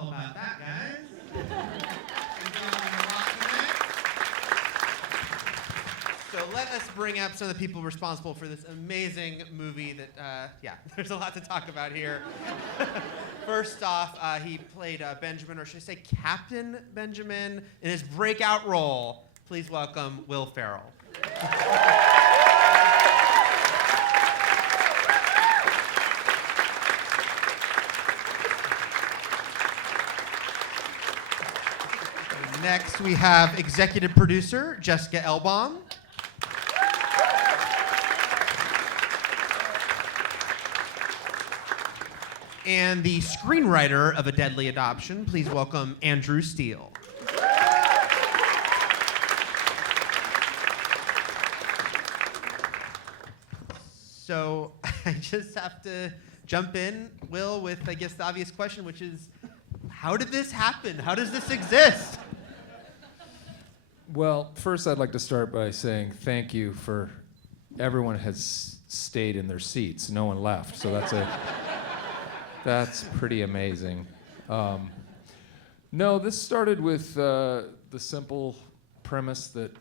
All about that, guys. So let us bring up some of the people responsible for this amazing movie that, there's a lot to talk about here. First off, he played Benjamin, or should I say Captain Benjamin, in his breakout role. Please welcome Will Ferrell. Next, we have executive producer Jessica Elbaum. And the screenwriter of A Deadly Adoption, please welcome Andrew Steele. So I just have to jump in, Will, with, I guess, the obvious question, which is, how did this happen? How does this exist? Well, first I'd like to start by saying thank you for everyone has stayed in their seats. No one left, so that's pretty amazing. No, this started with the simple premise that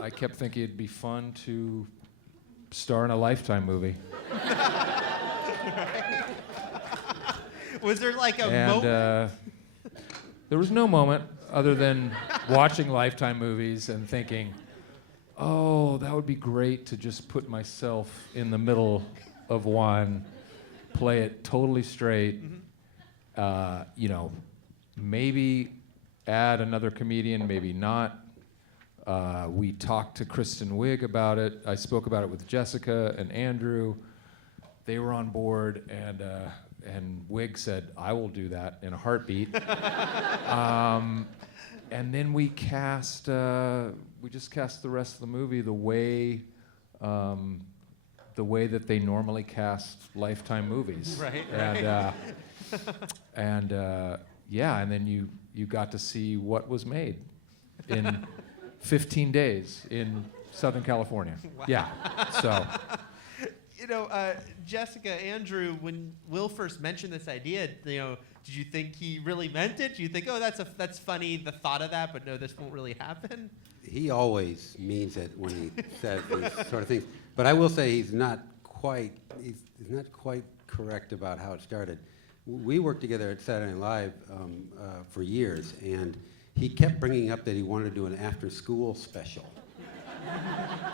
I kept thinking it'd be fun to star in a Lifetime movie. Right? Was there like a moment? There was no moment other than watching Lifetime movies and thinking, oh, that would be great to just put myself in the middle of one, play it totally straight, maybe add another comedian, maybe not. We talked to Kristen Wiig about it. I spoke about it with Jessica and Andrew. They were on board, and Wiig said, I will do that in a heartbeat. And then we just cast the rest of the movie the way that they normally cast Lifetime movies. Right. And then you got to see what was made in 15 days in Southern California. Wow. Yeah. So. Jessica, Andrew, when Will first mentioned this idea, did you think he really meant it? Do you think, oh, that's funny, the thought of that, but no, this won't really happen? He always means it when he says these sort of things. But I will say he's not quite correct about how it started. We worked together at Saturday Night Live for years, and he kept bringing up that he wanted to do an after-school special.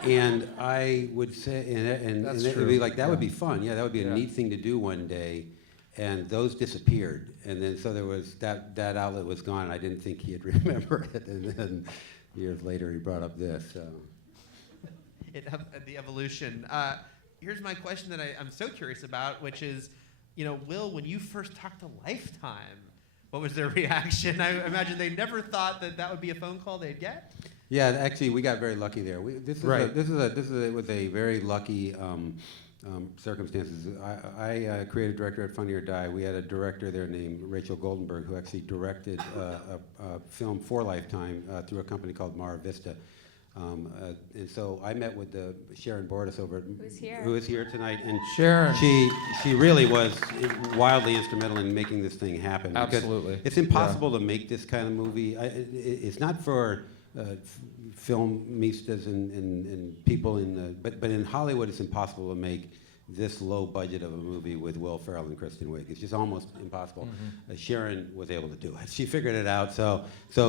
And I would say, and it would be like, that would be fun. Yeah, that would be a neat thing to do one day. And those disappeared. And then so there was, that outlet was gone. I didn't think he'd remember it. And then years later he brought up this. So. The evolution. Here's my question that I'm so curious about, which is, Will, when you first talked to Lifetime, what was their reaction? I imagine they never thought that would be a phone call they'd get. Yeah, actually, we got very lucky there. This was a very lucky circumstances. I creative director at Funny or Die. We had a director there named Rachel Goldenberg who actually directed a film for Lifetime through a company called Mara Vista. And so I met with Sharon Bordis over who is here tonight, and Sharon. She really was wildly instrumental in making this thing happen. Absolutely. It's impossible to make this kind of movie. It's not for filmistas and people but in Hollywood it's impossible to make this low budget of a movie with Will Ferrell and Kristen Wiig. It's just almost impossible. Sharon was able to do it. She figured it out. So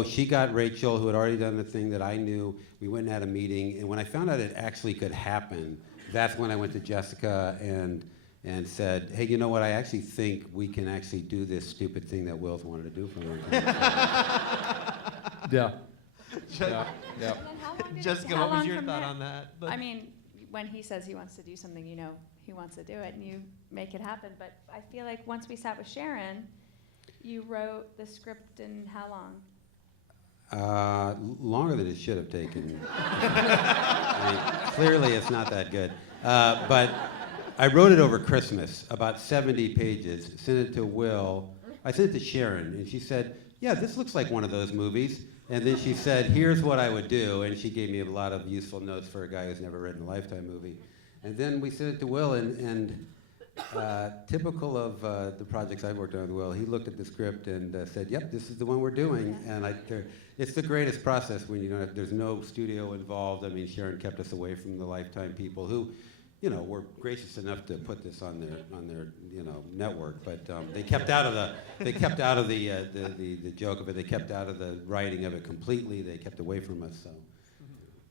she got Rachel, who had already done the thing that I knew. We went and had a meeting, and when I found out it actually could happen, that's when I went to Jessica and said, hey, you know what, I actually think we can actually do this stupid thing that Will's wanted to do for a long time. Yeah. Jessica, what was your thought on that? I mean, when he says he wants to do something, he wants to do it, and you make it happen. But I feel like once we sat with Sharon, you wrote the script in how long? Longer than it should have taken. Clearly, it's not that good. But I wrote it over Christmas, about 70 pages, sent it to Will. I sent it to Sharon, and she said, yeah, this looks like one of those movies. And then she said, here's what I would do. And she gave me a lot of useful notes for a guy who's never written a Lifetime movie. And then we sent it to Will, and Typical of the projects I've worked on, Will, he looked at the script and said, "Yep, this is the one we're doing." And it's the greatest process when you don't have, there's no studio involved. I mean, Sharon kept us away from the Lifetime people who, were gracious enough to put this on their network, but they kept out of the joke of it. They kept out of the writing of it completely. They kept away from us. So.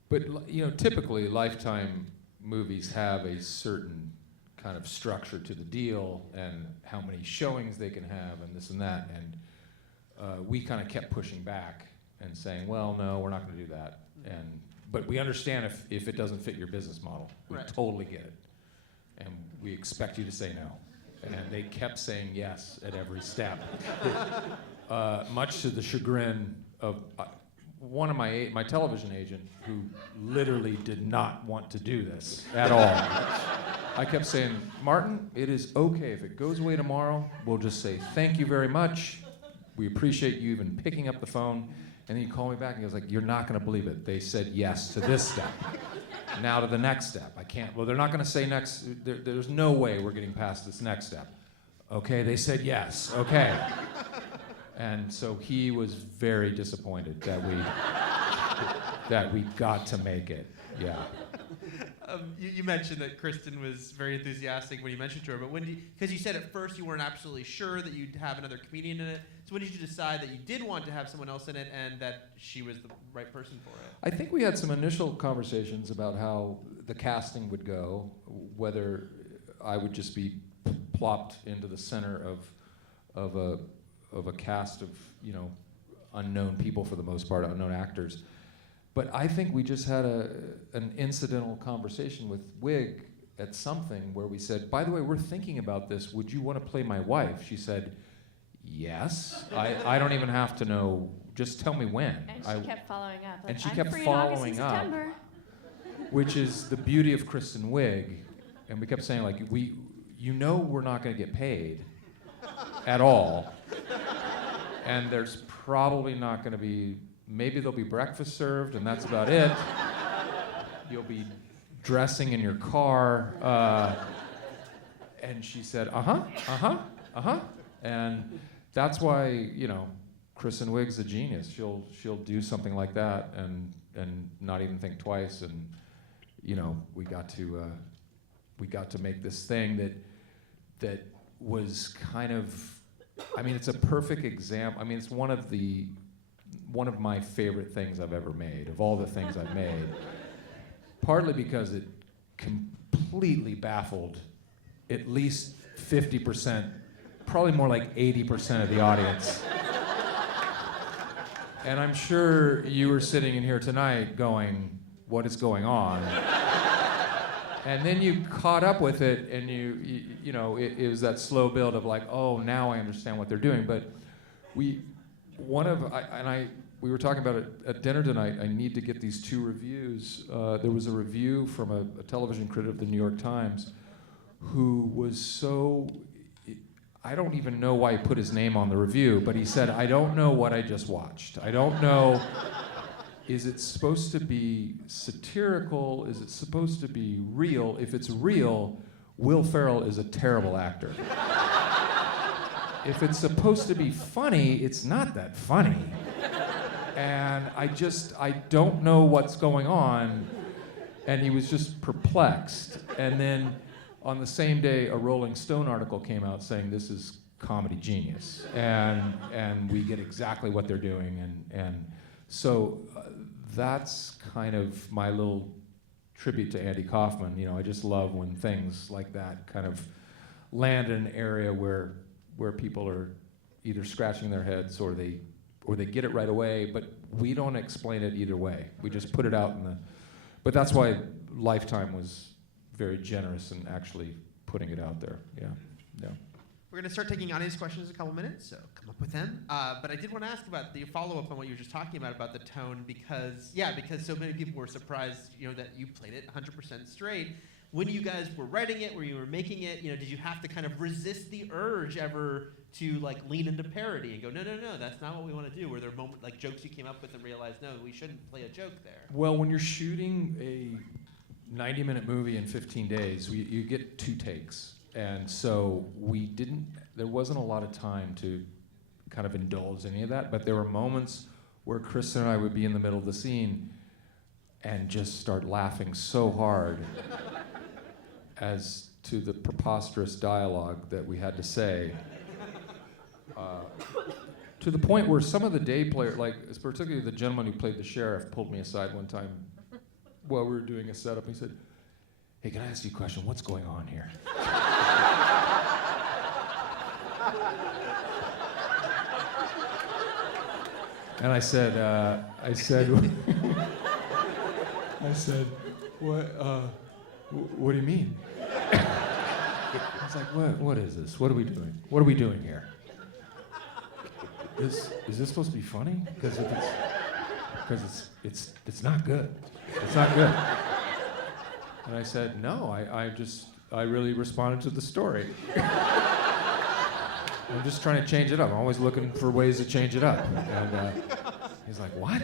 But typically Lifetime movies have a certain kind of structure to the deal and how many showings they can have and this and that, and we kind of kept pushing back and saying, well, no, we're not going to do that. But we understand if it doesn't fit your business model. We Right. totally get it. And we expect you to say no. And they kept saying yes at every step. Much to the chagrin of one of my television agent who literally did not want to do this at all. I kept saying, Martin, it is okay. If it goes away tomorrow, we'll just say thank you very much. We appreciate you even picking up the phone. And then he called me back and he was like, you're not going to believe it. They said yes to this step. Now to the next step. I can't. Well, they're not going to say next. There's no way we're getting past this next step. Okay, they said yes. Okay. And so he was very disappointed that we got to make it. Yeah. You mentioned that Kristen was very enthusiastic when you mentioned to her, but because you said at first you weren't absolutely sure that you'd have another comedian in it, so when did you decide that you did want to have someone else in it and that she was the right person for it? I think we had some initial conversations about how the casting would go, whether I would just be plopped into the center of a cast of unknown people for the most part, unknown actors. But I think we just had an incidental conversation with Wiig at something where we said, by the way, we're thinking about this. Would you want to play my wife? She said, yes. I don't even have to know. Just tell me when. And she kept following up. Like, and she I'm kept free in August following and up, September. which is the beauty of Kristen Wiig. And we kept saying, like, we're not going to get paid at all. And there's probably not going to be. Maybe there'll be breakfast served, and that's about it. You'll be dressing in your car. And she said, And that's why, Kristen Wiig's a genius. She'll do something like that and not even think twice. And, we got to make this thing that was kind of, it's a perfect example. It's one of my favorite things I've ever made, of all the things I've made. Partly because it completely baffled at least 50%, probably more like 80% of the audience. And I'm sure you were sitting in here tonight going, what is going on? And then you caught up with it, and it was that slow build of like, oh, now I understand what they're doing. But we were talking about it at dinner tonight. I need to get these two reviews. There was a review from a television critic of the New York Times who was so, I don't even know why he put his name on the review, but he said, I don't know what I just watched. I don't know, is it supposed to be satirical? Is it supposed to be real? If it's real, Will Ferrell is a terrible actor. If it's supposed to be funny, it's not that funny. And I don't know what's going on. And he was just perplexed. And then on the same day, a Rolling Stone article came out saying this is comedy genius. And we get exactly what they're doing. And so that's kind of my little tribute to Andy Kaufman. I just love when things like that kind of land in an area where people are either scratching their heads or they get it right away, but we don't explain it either way. We just put it out but that's why Lifetime was very generous in actually putting it out there. Yeah. We're going to start taking audience questions in a couple minutes, so come up with them. But I did want to ask about the follow-up on what you were just talking about the tone, because so many people were surprised, that you played it 100% straight. When you guys were writing it, when you were making it, did you have to kind of resist the urge ever to lean into parody and go, no, that's not what we want to do? Were there moments, jokes you came up with and realized, no, we shouldn't play a joke there? Well, when you're shooting a 90-minute movie in 15 days, you get 2 takes. And so there wasn't a lot of time to kind of indulge any of that, but there were moments where Kristen and I would be in the middle of the scene and just start laughing so hard as to the preposterous dialogue that we had to say. To the point where some of the day players, like particularly the gentleman who played the sheriff, pulled me aside one time while we were doing a setup. He said, "Hey, can I ask you a question? What's going on here?" And I said, what do you mean? I was like, what is this? What are we doing? What are we doing here? Is this supposed to be funny? Because it's not good. It's not good. And I said, no, I really responded to the story. I'm just trying to change it up. I'm always looking for ways to change it up. And he's like, what?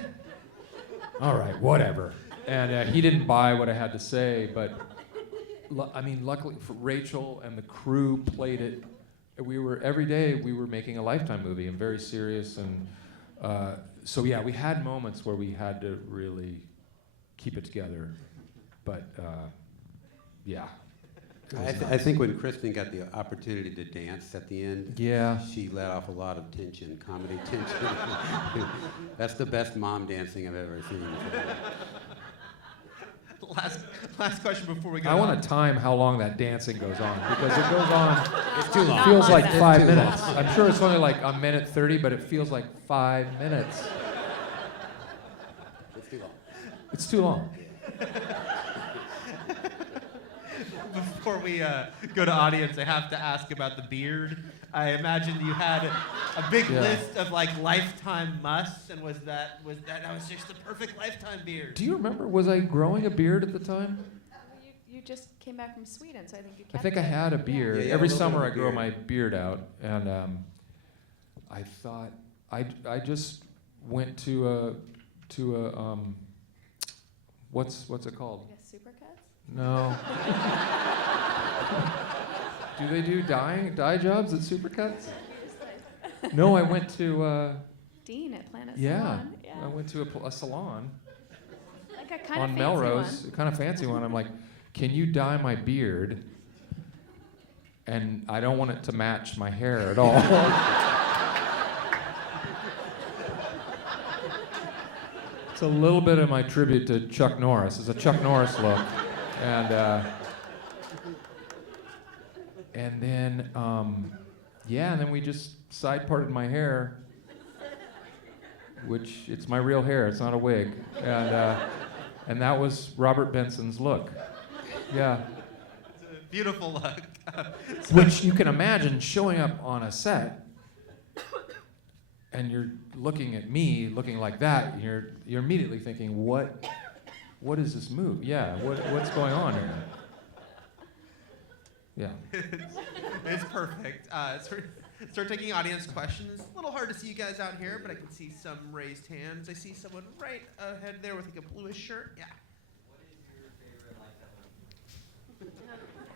All right, whatever. And he didn't buy what I had to say, but luckily for Rachel and the crew played it. Every day we were making a Lifetime movie and very serious. And so yeah, we had moments where we had to really keep it together. But yeah. I think when Kristen got the opportunity to dance at the end, yeah, she let off a lot of tension, comedy tension. That's the best mom dancing I've ever seen. Last question before we go. I want to time how long that dancing goes on, because it goes on. It's too long. It feels like It's 5 too minutes. long. I'm sure it's only like a minute 30, but it feels like 5 minutes. It's too long. It's too long. Before we go to audience, I have to ask about the beard. I imagine you had a big list of like Lifetime musts, and was that just the perfect Lifetime beard? Do you remember? Was I growing a beard at the time? You just came back from Sweden, so I think you kept I think it. I had a beard. Yeah, you had Every a little summer bit I of grow beard. my beard out, and I thought I just went to a what's it called? I guess Supercuts? No. Do they do dye jobs at Supercuts? No, I went to Dean at Planet yeah. Salon. Yeah. I went to a salon Like a kind on of fancy Melrose, one. a kind of fancy one. I'm like, can you dye my beard? And I don't want it to match my hair at all. It's a little bit of my tribute to Chuck Norris. It's a Chuck Norris look. And then, and then we just side parted my hair, which it's my real hair. It's not a wig. And that was Robert Benson's look. Yeah. It's a beautiful look. Which you can imagine showing up on a set, and you're looking at me looking like that. You're immediately thinking, what is this move? Yeah, what's going on here? Yeah. It's perfect. Start taking audience questions. It's a little hard to see you guys out here, but I can see some raised hands. I see someone right ahead there with like a bluish shirt. Yeah. What is your favorite Lifetime movie?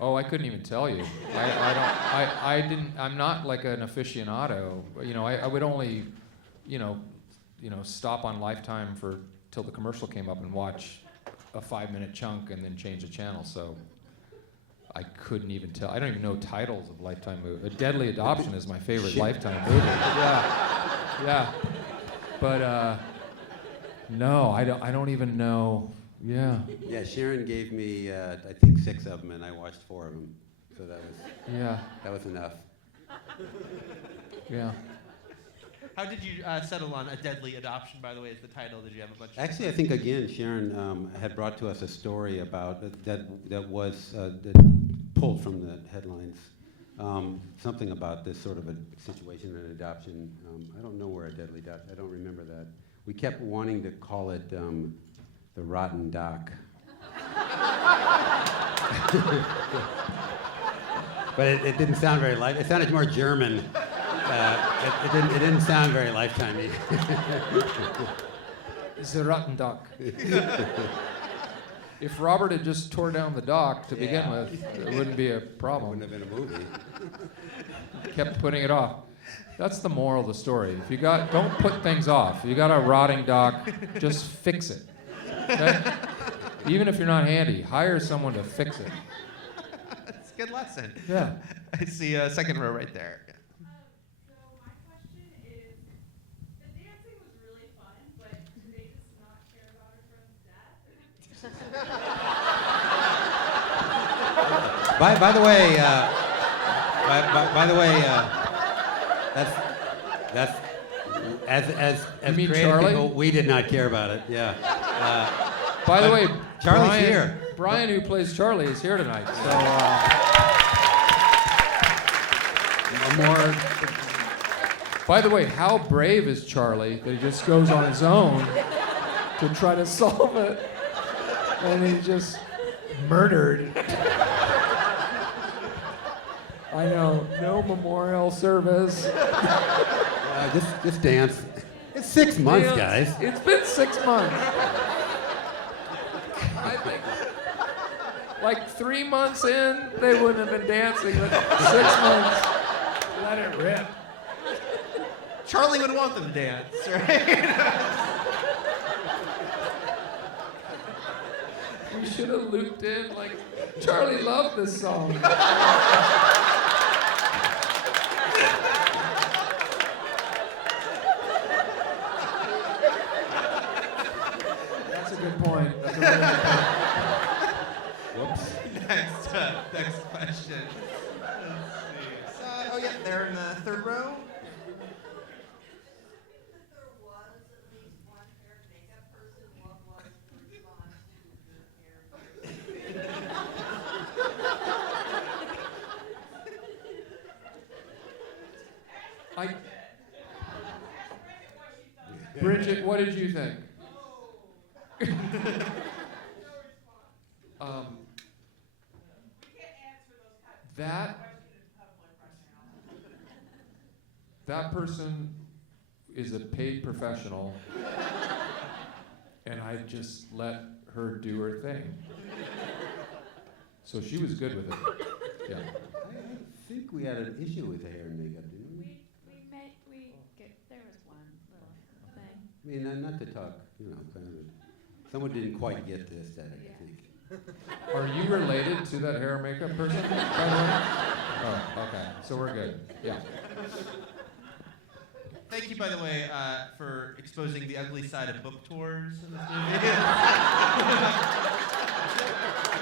Oh, I couldn't even tell you. I'm not like an aficionado. You know, I would only, stop on Lifetime till the commercial came up and watch a 5-minute chunk and then change the channel. So I couldn't even tell. I don't even know titles of Lifetime movies. A Deadly Adoption is my favorite Lifetime movie. Yeah. But no, I don't even know. Yeah. Yeah, Sharon gave me, I think 6 of them, and I watched 4 of them. So that was enough. Yeah. How did you settle on A Deadly Adoption, by the way, is the title? Did you have a bunch Actually, I think, again, Sharon had brought to us a story about that was that pulled from the headlines. Something about this sort of a situation in adoption. I don't know where A Deadly Adoption, I don't remember that. We kept wanting to call it The Rotten Doc. But it didn't sound very it sounded more German. It didn't sound very Lifetime-y. It's a rotten duck. If Robert had just tore down the dock to begin Yeah. with, it wouldn't be a That problem. wouldn't have been a movie. Kept putting it off. That's the moral of the story. If you don't put things off. If you got a rotting dock, just fix it. Okay? Even if you're not handy, hire someone to fix it. That's a good lesson. Yeah. I see a second row right there. So my question is, the dancing was really fun, but do they just not care about her friend's death? By the way, that's as You mean creative Charlie? people, we did not care about it. Yeah. By the But way, Charlie's Brian, here. Brian, who plays Charlie, is here tonight. So, More. by the way, how brave is Charlie that he just goes on his own to try to solve it, and he's just murdered. I know, no memorial service. Just dance. It's 6 months, Dance. guys. It's been 6 months. I think, like 3 months in, they wouldn't have been dancing, but 6 months, let it rip. Charlie would want them to dance, right? We should have looped in, like, Charlie loved this song. That's a good point. That's a really good point. Whoops. Next question. Let's see. Oh yeah, they're in the third row. If there was at least one hair and makeup person, what was the response to your hair? Bridget, what did you think? That person is a paid professional, and I just let her do her thing. So she was good with it. Yeah. I think we had an issue with the hair and makeup, didn't we? There was one little thing. I mean, not to talk, kind of. Someone didn't quite get the aesthetic, I think. Are you related to that hair and makeup person, by the way? Oh, okay. So we're good. Yeah. Thank you, by the way, for exposing the ugly side of book tours in this movie.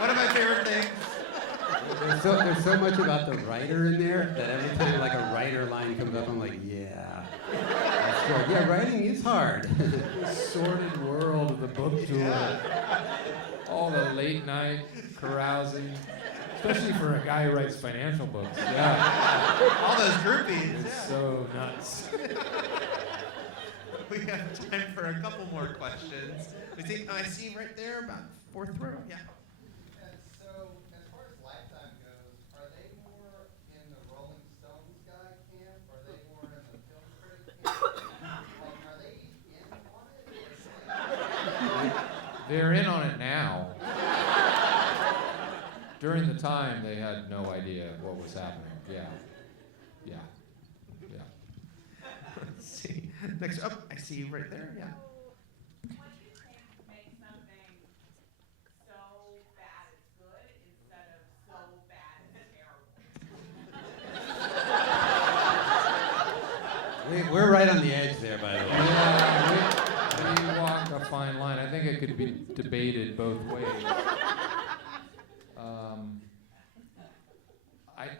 One of my favorite things. There's so much about the writer in there that every time like a writer line comes up, I'm like, yeah. That's good. Yeah, writing is hard. The sordid world of the book tour. Yeah. All the late night carousing, especially for a guy who writes financial books. Yeah. All those groupies. It's Yeah. so nuts. We have time for a couple more questions. I see right there, about fourth row. Yeah. And so, as far as Lifetime goes, are they more in the Rolling Stones guy camp? Are they more in the film critic camp? Like, are they in on it? They're in on it now. During the time, they had no idea what was happening. Yeah. Yeah. Yeah. Let's see. Next up, I see you right there. Yeah. What do you think makes something so bad it's good instead of so bad it's terrible? We're right on the edge there, by the way. Yeah, we walk a fine line. I think it could be debated both ways.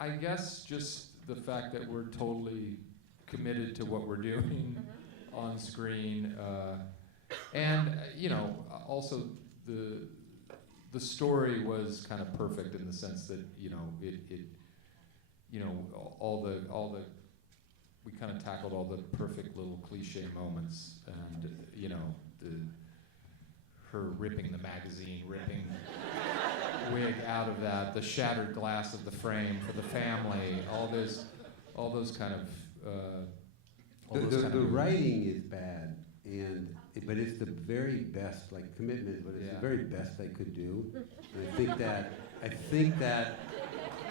I guess just the fact that we're totally committed to what we're doing on screen, and also the story was kind of perfect in the sense that we kind of tackled all the perfect little cliche moments, and her ripping the magazine, ripping Wiig out of that, the shattered glass of the frame for the family, all those kind of The writing is bad, and but it's the very best, like commitment, but it's Yeah. the very best I could do.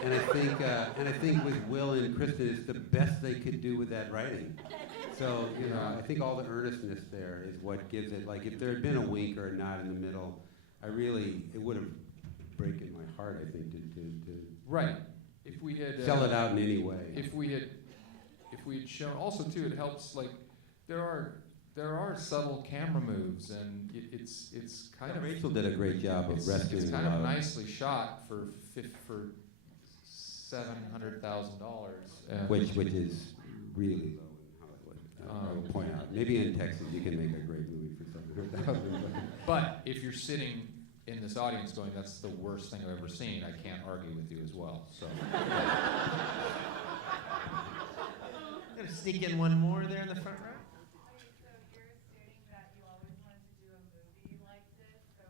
And I think with Will and Kristen, it's the best they could do with that writing. So, you know, Yeah. I think all the earnestness there is what gives it, like if there had been a wink or a nod in the middle, it would have broken my heart, I think, to Right. If we had sell it out in any way. if we had shown, also too, it helps, like there are subtle camera moves, and it's kind of Rachel did a great job of rescuing it's a kind lot of of nicely shot for $700,000, which is really low in Hollywood. I will point out. Maybe in Texas you can make a great movie for $700,000. But if you're sitting in this audience going, that's the worst thing I've ever seen, I can't argue with you as well. So I'm gonna sneak in one more there in the front row. Okay, so you're stating that you always wanted to do a movie like this. So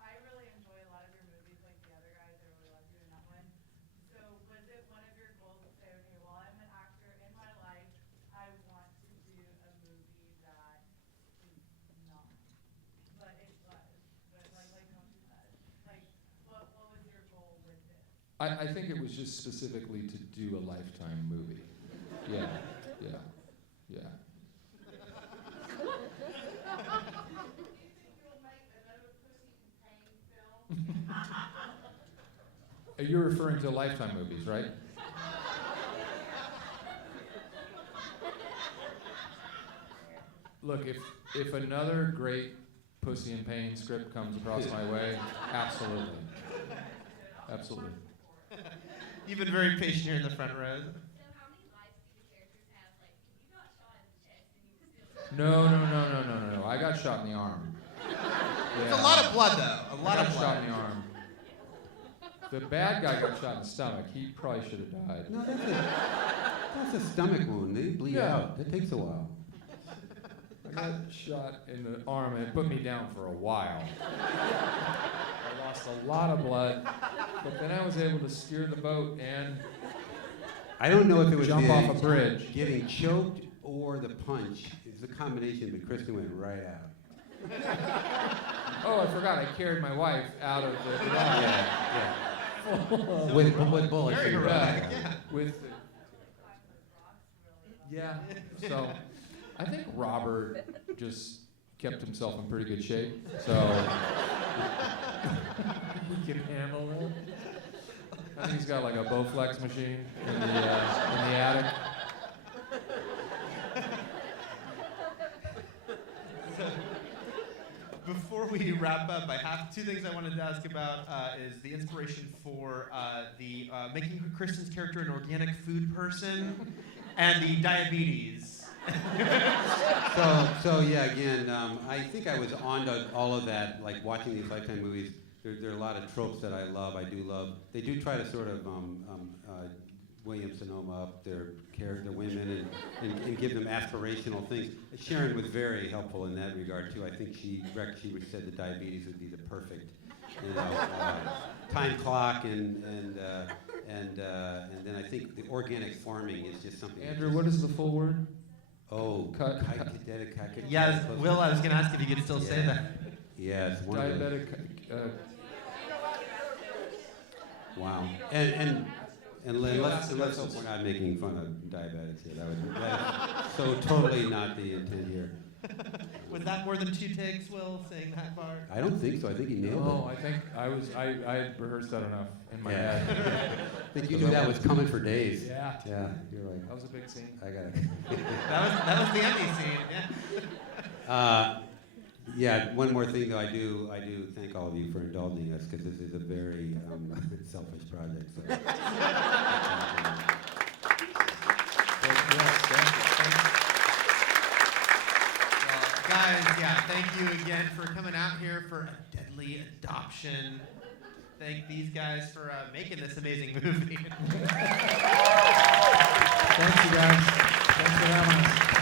I really enjoy a lot of your movies, like the other guys. I really love doing that one. So was it one of your goals to say, okay, well, I'm an actor in my life, I want to do a movie that is not, but it was, but like Tony said, like what was your goal with this? I think it was just specifically to do a Lifetime movie. Yeah. Do you think you'll make another Pussy in Pain film? You're referring to Lifetime movies, right? Look, if another great Pussy in Pain script comes across my way, absolutely. Absolutely. You've been very patient here in the front row. So how many lives do the characters have? Like, you got shot in the chest and you still... No. I got shot in the arm. It's a lot of blood, though. A lot I of got blood. shot in the arm. The bad guy got shot in the stomach. He probably should have died. No, that's a stomach wound. They bleed Yeah. out. That takes a while. I got shot in the arm and it put me down for a while. I lost a lot of blood, but then I was able to steer the boat and I don't know if it was jump the off a bridge. getting choked or the punch. It's a combination, but Kristen went right out. Oh, I forgot. I carried my wife out of the Yeah. With bullets Very in her heroic, back. yeah. with the, yeah. So I think Robert just kept himself in pretty good shape. So he can handle it. I think he's got like a Bowflex machine in the attic. Before we wrap up, I have two things I wanted to ask about. Is the inspiration for the making Kristen's character an organic food person, and the diabetes. So yeah, again, I think I was on to all of that, like watching these Lifetime movies. There are a lot of tropes that I love. I do love. They do try to sort of William Sonoma up their women and give them aspirational things. Sharon was very helpful in that regard too. I think she said the diabetes would be the perfect, time clock and then I think the organic farming is just something. Andrew, what is the full word? Oh, Cut- Yeah, Will, I was going to ask if you could still say Yeah. that. Yes, one of the- Diabetic. Wow. And let's hope we're not making fun of diabetics here. That is so totally not the intent here. Was that more than 2 takes, Will, saying that part? I don't think so. I think he nailed Oh, it. I think I had rehearsed that enough in my Yeah. head. I think you knew that was coming for days. Yeah. Yeah, you're like, That was a big scene. I got it. That was the ending scene, yeah. Yeah, one more thing though, I do thank all of you for indulging us because this is a very selfish project. So. Guys, yeah, thank you again for coming out here for a deadly adoption. Thank these guys for making this amazing movie. Thanks, you guys. Thanks for having us.